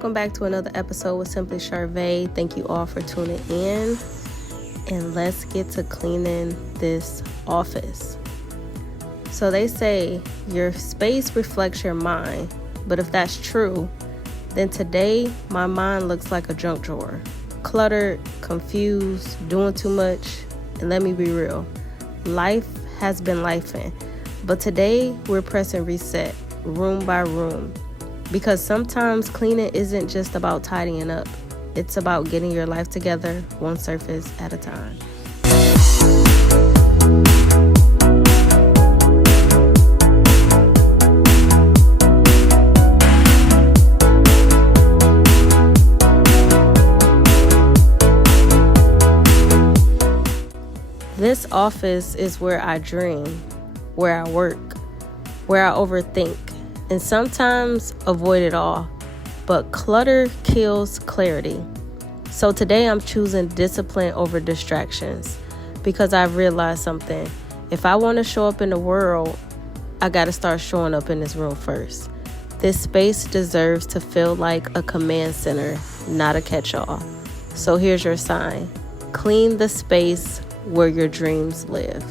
welcome back to another episode with Simply Sharvay. Thank you all for tuning in, and let's get to cleaning this office. So they say your space reflects your mind, but if that's true, then today my mind looks like a junk drawer. Cluttered, confused, doing too much, and let me be real, life has been lifing, but today we're pressing reset, room by room. Because sometimes cleaning isn't just about tidying up. It's about getting your life together, one surface at a time. This office is where I dream, where I work, where I overthink, and sometimes avoid it all. But clutter kills clarity. So today I'm choosing discipline over distractions because I've realized something. If I want to show up in the world, I got to start showing up in this room first. This space deserves to feel like a command center, not a catch-all. So here's your sign. Clean the space where your dreams live.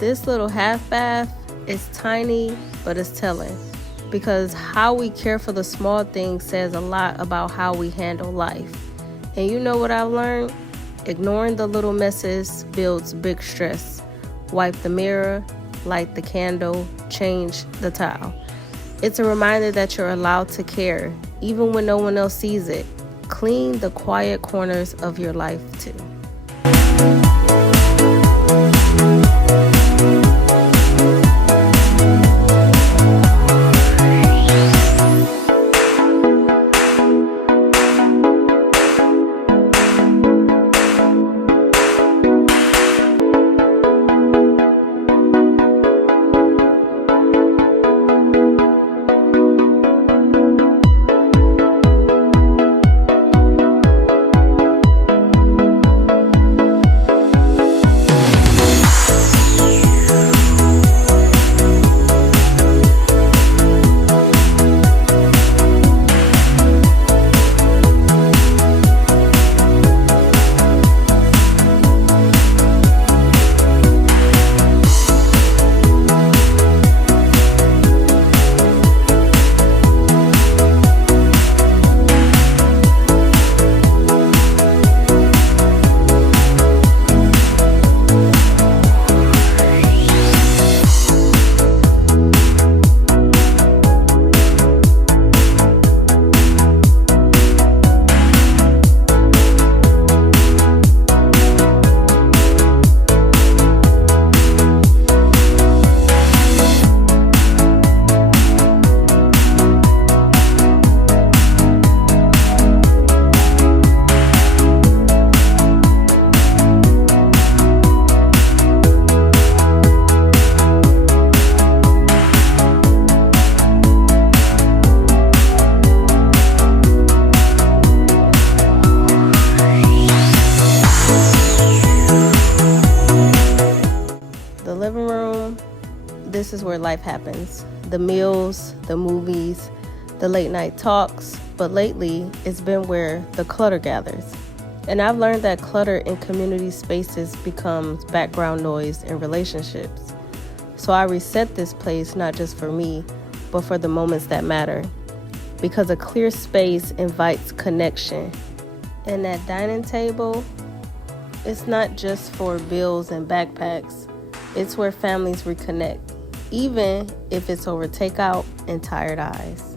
This little half bath is tiny, but it's telling, because how we care for the small things says a lot about how we handle life. And you know what I've learned? Ignoring the little messes builds big stress. Wipe the mirror, light the candle, change the towel. It's a reminder that you're allowed to care, even when no one else sees it. Clean the quiet corners of your life too. is where life happens. The meals, the movies, the late night talks, but lately it's been where the clutter gathers. And I've learned that clutter in community spaces becomes background noise in relationships. So I reset this place not just for me, but for the moments that matter. Because a clear space invites connection. And that dining table, it's not just for bills and backpacks. It's where families reconnect, even if it's over takeout and tired eyes.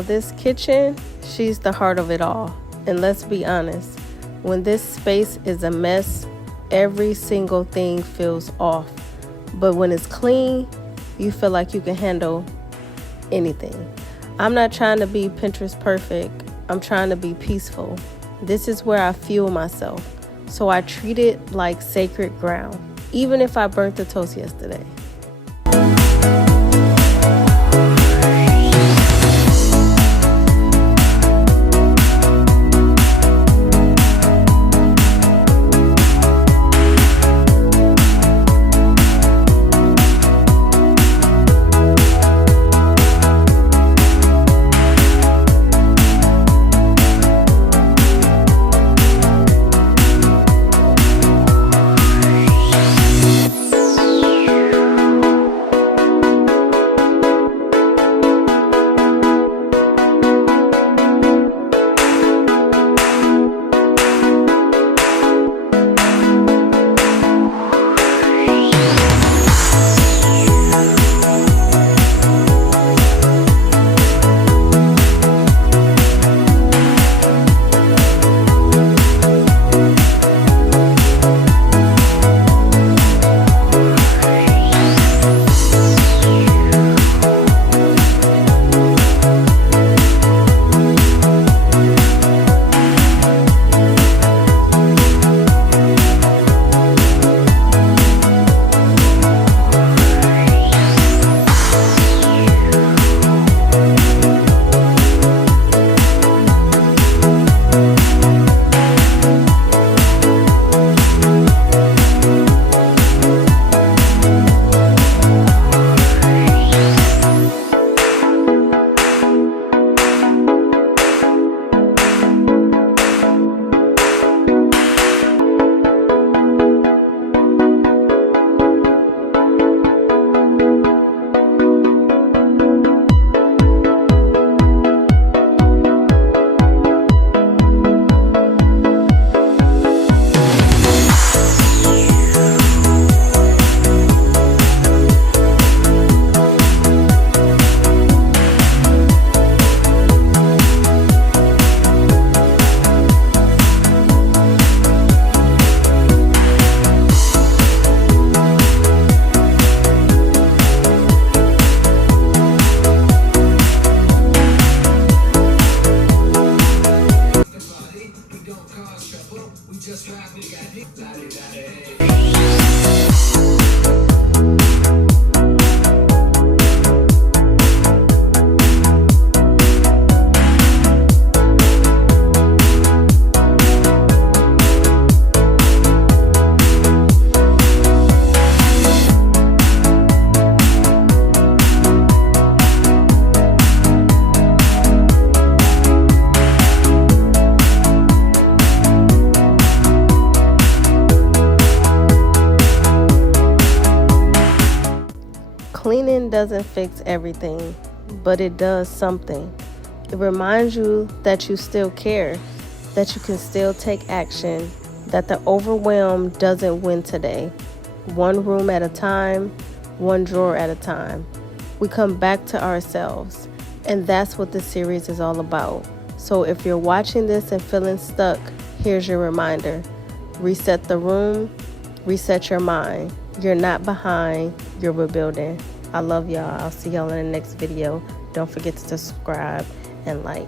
Now this kitchen, she's the heart of it all. And let's be honest, when this space is a mess, every single thing feels off. But when it's clean, you feel like you can handle anything. I'm not trying to be Pinterest perfect. I'm trying to be peaceful. This is where I fuel myself. So I treat it like sacred ground, even if I burnt the toast yesterday. Cleaning doesn't fix everything, but it does something. It reminds you that you still care, that you can still take action, that the overwhelm doesn't win today. One room at a time, one drawer at a time. We come back to ourselves, and that's what this series is all about. So if you're watching this and feeling stuck, here's your reminder. Reset the room, reset your mind. You're not behind, you're rebuilding. I love y'all. I'll see y'all in the next video. Don't forget to subscribe and like.